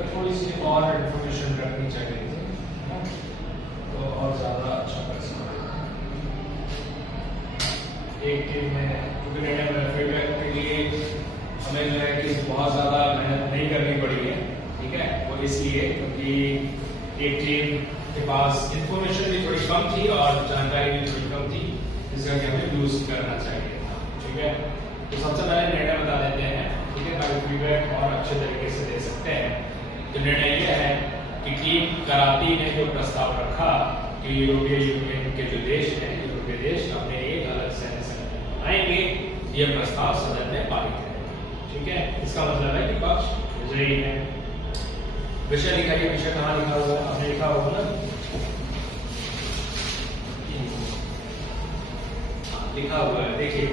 अगर थोड़ी सी और इन्फॉर्मेशन रखनी चाहिए थी ना, तो और ज़्यादा अच्छा कर सकते। एक टीम में क्योंकि निर्णय में फीडबैक के लिए हमें जो है कि बहुत ज़्यादा मेहनत नहीं करनी पड़ी है, ठीक है। वो इसलिए क्योंकि एक टीम के पास इंफॉर्मेशन भी थोड़ी कम थी और जानकारी भी थोड़ी कम थी, जिसका कि हमें यूज करना चाहिए था, ठीक है। तो सबसे पहले निर्णय बता देते हैं, ठीक है, ताकि फीडबैक और अच्छे तरीके से दे सकते हैं। तो निर्णय यह है कि टीम कराती ने जो प्रस्ताव रखा कि यूरोपीय यूनियन के जो देश हैं, यूरोपीय देश अपने एक अलग सैन्य संगठन बनाएंगे, यह प्रस्ताव सदन में पारित है, ठीक है। इसका मतलब है कि पक्ष विजयी है। विषय लिखाइए, विषय कहाँ लिखा हुआ है, आपने लिखा होगा ना, लिखा हुआ है, देखिए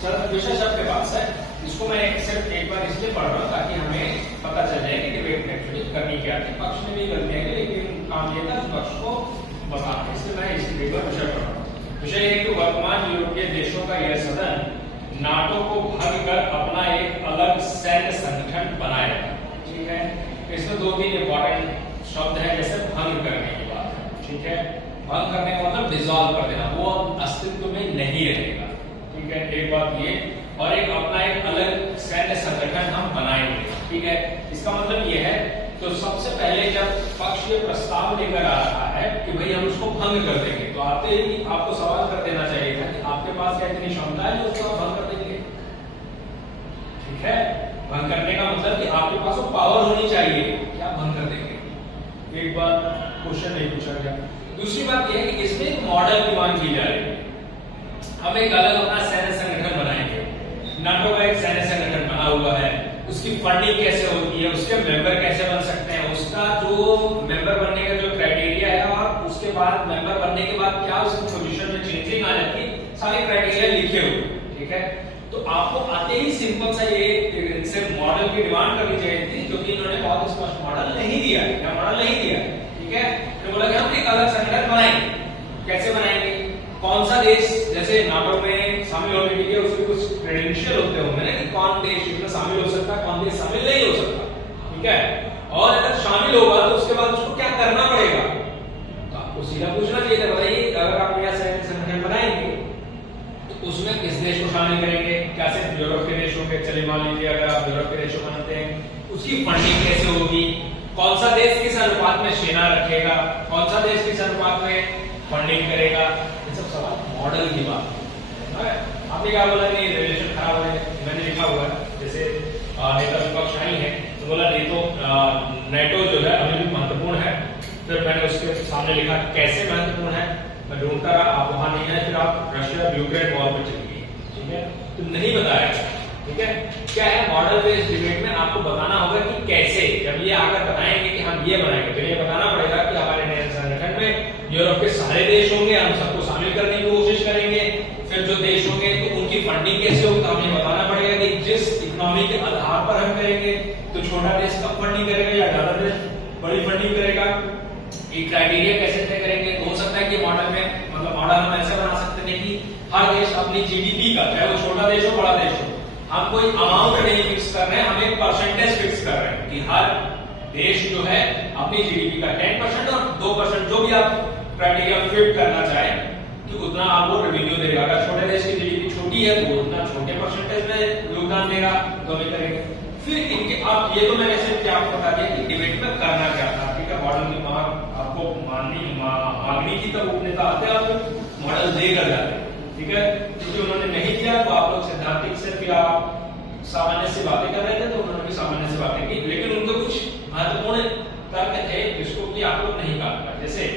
सर विषय सबके पास है। इसको मैं सिर्फ एक बार इसलिए पढ़ रहा हूँ ताकि हमें पता चल जाए कि डिबेट में एक्चुअली करनी क्या थी। पक्ष ने भी गलतियां की, लेकिन काम ये था पक्ष को बताना, इसलिए मैं इसलिए एक बार विषय पढ़ रहा हूँ। विषय है कि वर्तमान यूरोपीय देशों का यह सदन नाटो को भंग कर अपना एक अलग सैन्य संगठन बनाएगा, ठीक है। इसमें दो तीन इंपॉर्टेंट शब्द है, जैसे भंग करने की बात है, ठीक है। भंग करने का मतलब डिसॉल्व कर देना, वो अस्तित्व में नहीं रहेगा, ठीक है। एक बात ये, और एक अपना एक अलग सैन्य संगठन हम बनाएंगे, ठीक है। इसका मतलब ये है, तो सबसे पहले जब पक्ष ये प्रस्ताव लेकर आ रहा है कि भाई हम उसको भंग कर देंगे, तो आते ही आपको सवाल कर देना चाहिए था कि आपके पास क्या इतनी क्षमता है जो उसको भंग कर देंगे, ठीक है। भंग करने का मतलब कि आपके पास वो पावर होनी चाहिए कि आप भंग कर देंगे। एक बार क्वेश्चन नहीं पूछा गया। दूसरी बात यह है कि इसमें एक मॉडल की मांग की जा रही है, हम एक अलग अपना सैन्य संगठन बनाएंगे। नाटो का एक सैन्य संगठन बना हुआ है, उसकी फंडिंग कैसे होती है, उसके मेंबर कैसे बन सकते हैं, उसका जो मेंबर बनने का जो क्राइटेरिया है, और उसके बाद मेंबर बनने के बाद क्या उसकी पोजीशन में चेंजिंग आ जाती है, सारे क्राइटेरिया लिखे हुए, ठीक है। तो आपको आते ही सिंपल सा ये इनसे मॉडल की डिमांड करनी चाहिए थी, जो कि इन्होंने बहुत स्पष्ट मॉडल नहीं दिया, या मॉडल नहीं दिया, ठीक है। तो बोला कि हम एक अलग संगठन बनाएंगे। कैसे बनाएंगे, कौन सा देश जैसे नाटो में शामिल होने के लिए उसके कुछ क्रेडेंशियल होते होंगे ना, कि कौन देश इसमें शामिल हो सकता है, कौन देश शामिल नहीं हो सकता, ठीक है। और अगर शामिल होगा तो उसके बाद उसको क्या करना पड़ेगा, तो आपको सीधा पूछना चाहिए था, बताइए अगर आप नया सैन्य संगठन बनाएंगे तो उसमें किस देश को शामिल करेंगे, क्या सिर्फ यूरोप के देश होंगे, चलिए मान लीजिए अगर आप यूरोप के देशों बनाते हैं, उसकी फंडिंग कैसे होगी, कौन सा देश किस अनुपात में सेना रखेगा, कौन सा देश किस अनुपात में फंडिंग करेगा, ये सब सवाल मॉडल की बात है। आपने क्या बोला कि रिलेशन खराब है, मैंने लिखा हुआ है, जैसे नेता विपक्ष आई है तो बोला नेटो जो है अभी भी महत्वपूर्ण है, फिर मैंने उसके सामने लिखा कैसे महत्वपूर्ण है, मैं ढूंढता रहा, आप वहां नहीं है, फिर आप रशिया यूक्रेन वॉर पे चली गई, ठीक है। तो नहीं बताया, ठीक है। क्या है, मॉडल बेस्ड डिबेट में आपको बताना होगा कि कैसे, जब ये आकर बताएंगे कि हम ये बनाएंगे, तो ये बताना पड़ेगा कि हमारे नए संगठन में यूरोप के सारे देश होंगे, हम सबको शामिल करने की कोशिश करेंगे, फिर जो देश होंगे तो उनकी फंडिंग कैसे होगी, तो हमें बताना पड़ेगा कि जिस इकोनॉमी के आधार पर हम करेंगे, तो छोटा देश कम फंडिंग करेगा या ज्यादा देश बड़ी फंडिंग करेगा, ये क्राइटेरिया कैसे तय करेंगे। तो हो सकता है कि मॉडल में, मतलब मॉडल हम ऐसे बना सकते हैं कि हर देश अपनी जीडीपी का, चाहे वो छोटा देश हो बड़ा देश हो, हम कोई अमाउंट नहीं फिक्स कर रहे हैं, हम एक परसेंटेज फिक्स कर रहे हैं कि हर देश जो है अपनी जीडीपी का 10% और 2% जो भी आप क्राइटेरिया फिट करना चाहें कि उतना आपको रेवेन्यू देगा। अगर छोटे देश की जीडीपी छोटी है तो उतना छोटे परसेंटेज में योगदान देगा, तो हमें करेंगे। फिर इनके आप ये तो मैंने सिर्फ क्या आपको बता दिया कि डिबेट में करना क्या था, ठीक है। मॉडल की मांग आपको मांगनी की, तब उपनेता आते हैं और मॉडल देकर जाते, ठीक है। क्योंकि उन्होंने नहीं किया तो आप लोग सैद्धांतिक से फिर आप सामान्य से बातें कर रहे थे, तो उन्होंने भी सामान्य से बातें की, लेकिन उनके कुछ महत्वपूर्ण तर्क थे जिसको कि आप लोग नहीं काटना। जैसे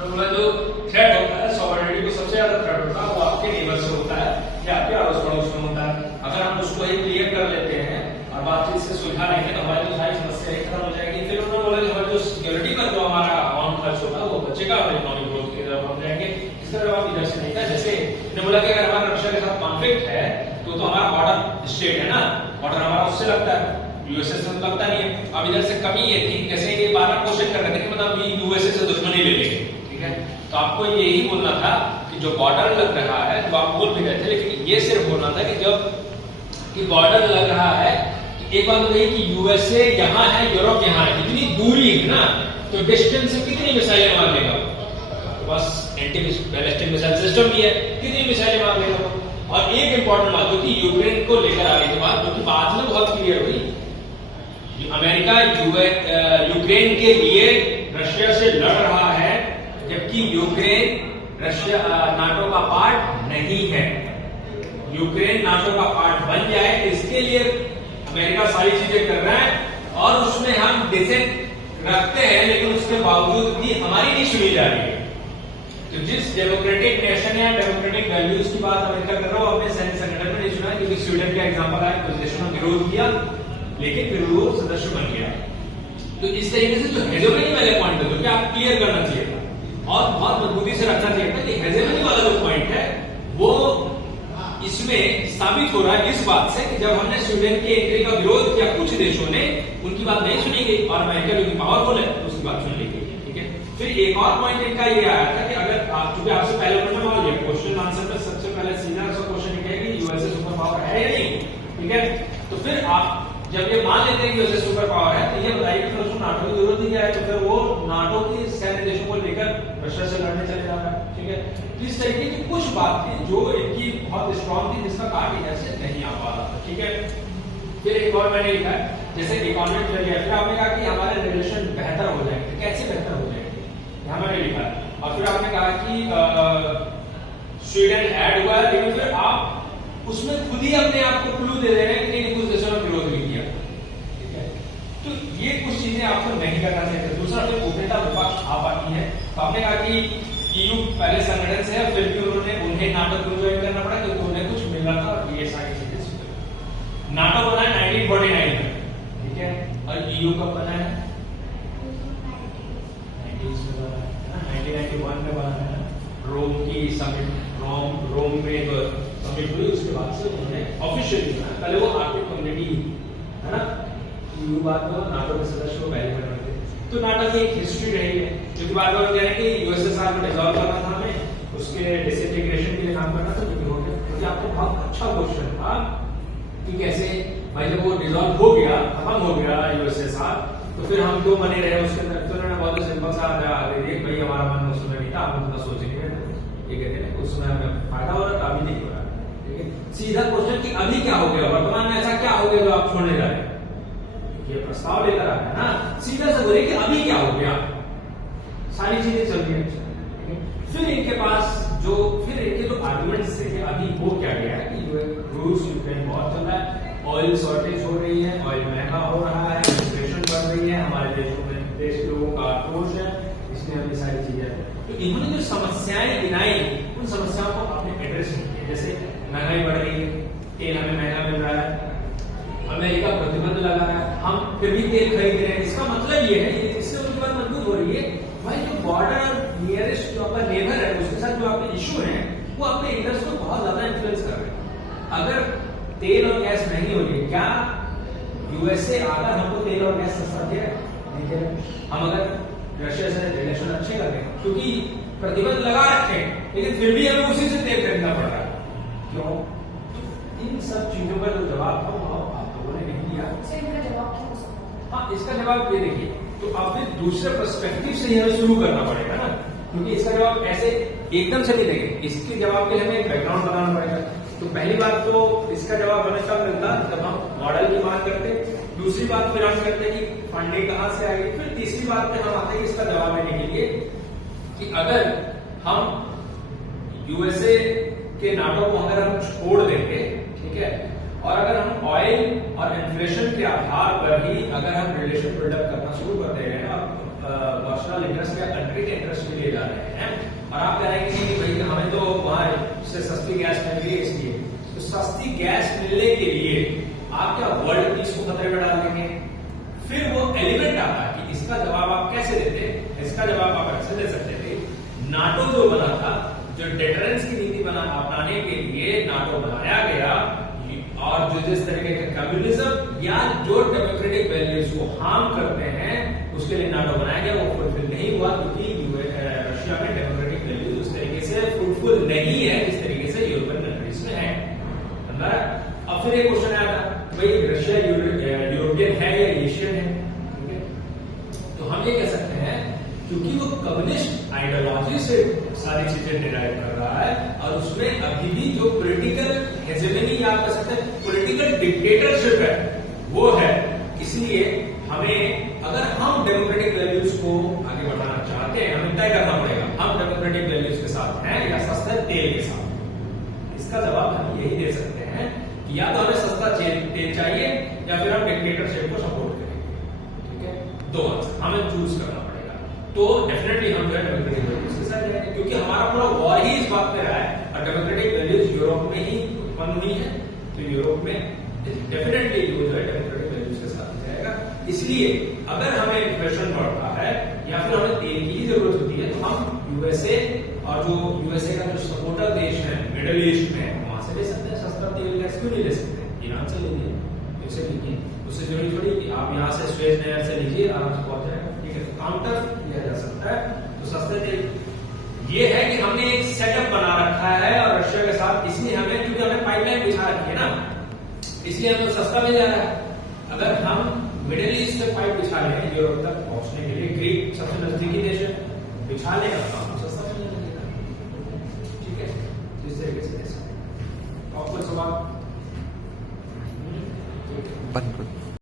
जो थ्रेट होता है, सॉवरेनिटी को सबसे ज्यादा थ्रेट होता है वो आपके नेबर से होता है या आपके अड़ोस पड़ोस में होता है। अगर हम उसको ही क्लियर कर लेते हैं और बातचीत से सुलझा लेंगे तो हमारी जो सारी समस्या खत्म हो जाएगी। फिर उन्होंने बोला कि हमारी जो सिक्योरिटी पर जो हमारा अमाउंट खर्च होता है वो बचेगा, और इकोनॉमिक ग्रोथ की तरफ हम जाएंगे। इसका जवाब इधर से नहीं था। जैसे ने बोला कि अगर हमारा रशिया के साथ कॉन्फ्लिक्ट है तो हमारा बॉर्डर स्टेट है ना, बॉर्डर हमारा उससे लगता है, यूएसए से लगता नहीं है। अब इधर से कमी ये थी, जैसे ये बार बार क्वेश्चन कर रहे थे कि मतलब यूएसए से दुश्मनी ले लेंगे, ठीक है। तो आपको यही बोलना था कि जो बॉर्डर लग रहा है, तो आप बोल भी रहे थे, लेकिन ये सिर्फ बोलना था कि जब कि बॉर्डर लग रहा है कि एक बात बताइए कि यूएसए यहाँ है, यूरोप यहाँ है, इतनी दूरी है ना, तो डिस्टेंस से कितनी मिसाइलें मार लेगा? बस एंटी बैलिस्टिक मिसाइल सिस्टम भी है, कितनी मिसाइलें मार लेगा? और एक इंपॉर्टेंट बात जो कि यूक्रेन को लेकर आने के बाद, जो कि बाद में बहुत क्लियर हुई, अमेरिका यूक्रेन के लिए रशिया से लड़ रहा है, जबकि यूक्रेन रशिया नाटो का पार्ट नहीं है। यूक्रेन नाटो का पार्ट बन जाए, इसके लिए अमेरिका सारी चीजें कर रहा है, और उसमें हम डिसेंट रखते हैं, लेकिन उसके बावजूद भी हमारी नहीं सुनी जा रही है। तो जिस डेमोक्रेटिक नेशन या डेमोक्रेटिक वैल्यूज की बात अमेरिका कर रहा हूं, अपने सैन्य संगठन में नहीं सुना, क्योंकि स्वीडन का एग्जांपल आया, कुछ देशों ने विरोध किया, लेकिन फिर वो सदस्य बन गया। तो इस तरीके से जो हेजेमनी वाले पॉइंट है, जो कि आप क्लियर करना चाहिए था और बहुत मजबूती से रखना चाहिए था कि हेजेमनी वाला जो पॉइंट है वो इसमें साबित हो रहा है इस बात से कि जब हमने स्वीडन के एंट्री का विरोध किया, कुछ देशों ने उनकी बात नहीं सुनी गई, और अमेरिका जो कि पावरफुल है उसकी बात सुन ली गई। ठीक है, फिर एक और पॉइंट इनका ये आया था कि अगर आप, चूंकि आपसे पहले क्वेश्चन आंसर में सबसे पहले सीधा सा क्वेश्चन है कि यूएसए सुपर पावर है या नहीं। ठीक है, तो फिर आप जब ये मान लेते हैं कि यूएसए सुपर पावर है, तो ये बताइए कि उसको नाटो की जरूरत ही क्या है? तो फिर वो नाटो की सैन्य देशों को लेकर रशिया से लड़ने चले जा रहा है। ठीक है, इस तरीके की कुछ बात थी जो इनकी बहुत स्ट्रॉन्ग थी, जिसका काट इधर से नहीं आ पा रहा था। ठीक है, फिर एक और मैंने लिखा है, जैसे इकोनॉमिक चल गया, फिर आपने कहा कि हमारे रिलेशन बेहतर हो जाएंगे, कैसे बेहतर हो जाएंगे, यहाँ मैंने लिखा है। और फिर आपने कहा कि स्वीडन ऐड हुआ, लेकिन फिर आप उसमें खुद ही अपने आप को क्लू दे रहे हैं कि नहीं, कुछ देशों ने विरोध भी किया। ठीक है, तो ये कुछ चीजें आपको नहीं करना चाहिए। दूसरा, फिर गोपनीयता विपक्ष आ पाती है, तो आपने कहा कि ईयू पहले संगठन से है, फिर भी उन्हें नाटो को ज्वाइन करना पड़ा क्योंकि उन्हें कुछ मिल रहा था, और ये सारी चीजें। नाटो बना है 1949 में, ठीक है, और ईयू कब बना है? 1991 में बना है। रोम की समिट, रोम में जो समिट हुई, उसके बाद से उन्होंने ऑफिशियली बना। पहले वो आर्थिक कम्युनिटी है ना, ईयू बाद में नाटो के सदस्य को पहले बना थे। तो नाटो की एक हिस्ट्री रही है, जो कि बार बार कह रहे हैं कि यूएसएसआर को डिसॉल्व करना था हमें, उसके डिसइंटीग्रेशन के लिए काम करना था, जो कि हो गया। मुझे आपको बहुत अच्छा क्वेश्चन था कि कैसे भाई जब वो डिसॉल्व हो गया, खत्म हो गया यूएसएसआर, तो फिर हम क्यों बने रहे उसके अंदर? तो उन्होंने बहुत सिंपल सा आगे दिया, भाई हमारा मन उस समय नहीं था, हम उतना सोचेंगे, ये कहते हैं उस समय हमें फायदा हो रहा था, अभी नहीं हो रहा। ठीक है, सीधा क्वेश्चन कि अभी क्या हो गया, वर्तमान में ऐसा क्या हो गया जो आप छोड़ने जा रहे हैं? ये प्रस्ताव लेकर आया है ना, सीधा से बोले कि अभी क्या हो गया, सारी चीजें चल रही है। फिर इनके पास जो आर्गुमेंट्स थे, अभी हो क्या गया है कि रूस यूक्रेन वॉर चल रहा है, ऑयल शॉर्टेज हो रही है, ऑयल महंगा हो रहा है, इन्फ्लेशन बढ़ रही है, हमारे देशों में देश के लोगों का आक्रोश है, इसलिए हमें सारी चीजें। तो इन्होंने जो समस्याएं गिनाई, उन समस्याओं को आपने एड्रेस नहीं किया। जैसे महंगाई बढ़ रही है, तेल हमें महंगा मिल रहा है, अमेरिका प्रतिबंध लगा रहा है, हम फिर भी तेल खरीद रहे हैं। इसका मतलब ये है, इससे उनकी बात मजबूत हो रही है, भाई जो बॉर्डर नियरेस्ट जो आपका नेबर है, उसके साथ जो आपके इश्यू है, वो आपके इंटरेस्ट को बहुत ज्यादा इन्फ्लुएंस कर रहे हैं। अगर तेल और गैस महंगी हो रही है, क्या यूएसए आकर हमको तेल और गैस सस्ता दे रहा है? नहीं दे रहा। हम अगर रशिया से रिलेशन अच्छे कर रहे हैं, क्योंकि प्रतिबंध लगा रखे हैं, लेकिन फिर भी हमें उसी से तेल खरीदना पड़ रहा है, क्यों? इन सब चीजों का जो जवाब था वो आप लोगों ने नहीं दिया। इनका जवाब क्या हो सकता है? हाँ, इसका जवाब ये देखिए, तो अब फिर दूसरे पर्सपेक्टिव से हमें शुरू करना पड़ेगा ना, क्योंकि इसका जवाब ऐसे एकदम से नहीं देंगे, इसके जवाब के लिए हमें एक बैकग्राउंड बनाना पड़ेगा। तो पहली बात तो इसका जवाब हमें तब मिलता जब हम मॉडल की बात करते, दूसरी बात फिर हम करते कि फंडिंग कहां से आएगी, फिर तीसरी बात पे हम आते हैं इसका जवाब देने के लिए कि अगर हम यूएसए के नाटो को अगर हम छोड़ देंगे, ठीक है, और अगर हम ऑयल और इन्फ्लेशन के आधार पर ही अगर हम रिलेशन बिल्डअप करना शुरू कर दे रहे हैं और पर्सनल इंटरेस्ट या कंट्री के इंटरेस्ट के लिए जा रहे हैं, और आप कह रहे हैं कि भाई हमें तो वहां से सस्ती गैस मिल रही है, इसलिए तो सस्ती गैस मिलने के लिए आप क्या वर्ल्ड पीस को खतरे में डाल देंगे? फिर वो एलिमेंट आता है कि इसका जवाब आप कैसे देते? इसका जवाब आप ऐसे दे सकते थे, नाटो जो बना था, जो डिटरेंस की नीति अपनाने के लिए नाटो बनाया गया, और जो जिस तरीके का कम्युनिज्म या जो डेमोक्रेटिक वैल्यूज को हार्म करते हैं उसके लिए नाटो बनाया गया, वो फुलफिल नहीं हुआ, क्योंकि रशिया में डेमोक्रेटिक वैल्यूज उस तरीके से फ्रूटफुल नहीं है जिस तरीके से यूरोपियन कंट्रीज में है। अब फिर एक क्वेश्चन आया था, भाई रशिया तो हम ये कह सकते हैं क्योंकि वो कम्युनिस्ट आइडियोलॉजी से सारी चीजें डिराइव कर रहा है और उसमें अभी भी जो पॉलिटिकल हेजेमनी आप कह सकते हैं पॉलिटिकल डिक्टेटरशिप है वो है। इसलिए हमें अगर हम डेमोक्रेटिक वैल्यूज को आगे बढ़ाना चाहते हैं हमें तय करना पड़ेगा हम डेमोक्रेटिक वैल्यूज के साथ हैं या सस्ते तेल के साथ। इसका जवाब हम यही दे सकते हैं कि या तो हमें सस्ता तेल चाहिए या फिर हम डिक्टेटरशिप को सपोर्ट करेंगे। ठीक है, दो आंसर हमें चूज करना पड़ेगा। तो डेफिनेटली हम जो है डेमोक्रेटिक वैल्यूज के साथ जाएंगे क्योंकि हमारा पूरा वॉर ही इस बात पे रहा है और डेमोक्रेटिक वैल्यूज यूरोप में ही उत्पन्न हुई है तो यूरोप में डेफिनेटली जो है डेमोक्रेटिक वैल्यूज के साथ जाएगा। इसलिए अगर हमें इन्फ्लेशन बढ़ता है या फिर हमें तेल की ही जरूरत होती है तो हम यूएसए और जो यूएसए का जो सपोर्टर देश है मिडिल ईस्ट में वहां से ले सकते हैं सस्ता तेल गैस क्यों नहीं ले सकते? ईरान से लीजिए, उससे लीजिए, उससे जरूरी थोड़ी कि आप यहाँ से स्वेज नहर से लीजिए आराम से पहुंच जाएगा। ठीक है, काउंटर किया जा सकता है तो सस्ते तेल ये है कि हमने एक सेटअप बना रखा है और रशिया के साथ इसलिए हमें क्योंकि हमने पाइपलाइन बिछा रखी है ना इसलिए हमें सस्ता मिल जा रहा है। अगर हम मिडिल ईस्ट से पाइप बिछा लें यूरोप तक पहुंचने के लिए ग्रीक सबसे नजदीकी देश है बिछा लेगा तो हमको सस्ता मिलने लगेगा। ठीक है, इस तरीके से और कुछ सवाल